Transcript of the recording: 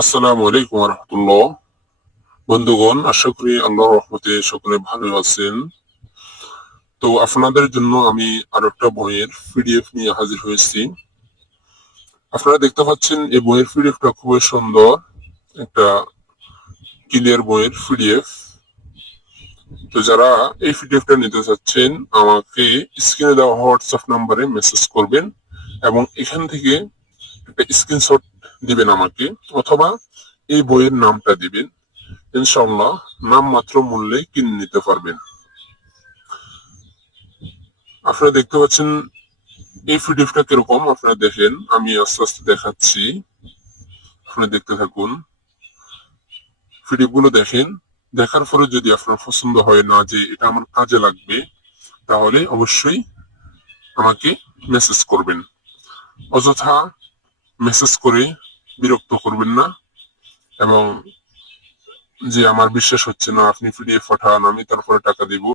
আসসালামু আলাইকুম রহমতুল্লাহ বন্ধুগণ আশা করি আল্লাহ রহমতে সকলে ভালো আছেন তো আপনাদের জন্য আমি আর একটা বইয়ের পিডিএফ নিয়ে হাজির হয়েছি আপনারা দেখতে পাচ্ছেন এই বইয়ের পিডিএফটা খুবই সুন্দর একটা ক্লিয়ার বইয়ের পিডিএফ তো যারা এই পিডিএফটা নিতে চাচ্ছেন আমাকে স্ক্রিনে দেওয়া হোয়াটসঅ্যাপ নাম্বারে মেসেজ করবেন এবং এখান থেকে একটা স্ক্রিনশট দিবেন আমাকে অথবা এই বইয়ের নামটা দিবেন ইনশাল্লাহ নাম মাত্র মূল্যে কিনে নিতে পারবেন আপনারা দেখতে পাচ্ছেন এই পিডিএফটা কিরকম আপনারা দেখেন আমি আস্তে আস্তে দেখাচ্ছি আপনারা দেখতে থাকুন পিডিএফ গুলো দেখেন দেখার পরে যদি আপনার পছন্দ হয় না যে এটা আমার কাজে লাগবে তাহলে অবশ্যই আমাকে মেসেজ করবেন অযথা মেসেজ করে বিরক্ত করবেন না এবং যে আমার বিশ্বাস হচ্ছে না আপনি পিডিএফ পাঠান আমি তারপরে টাকা দিব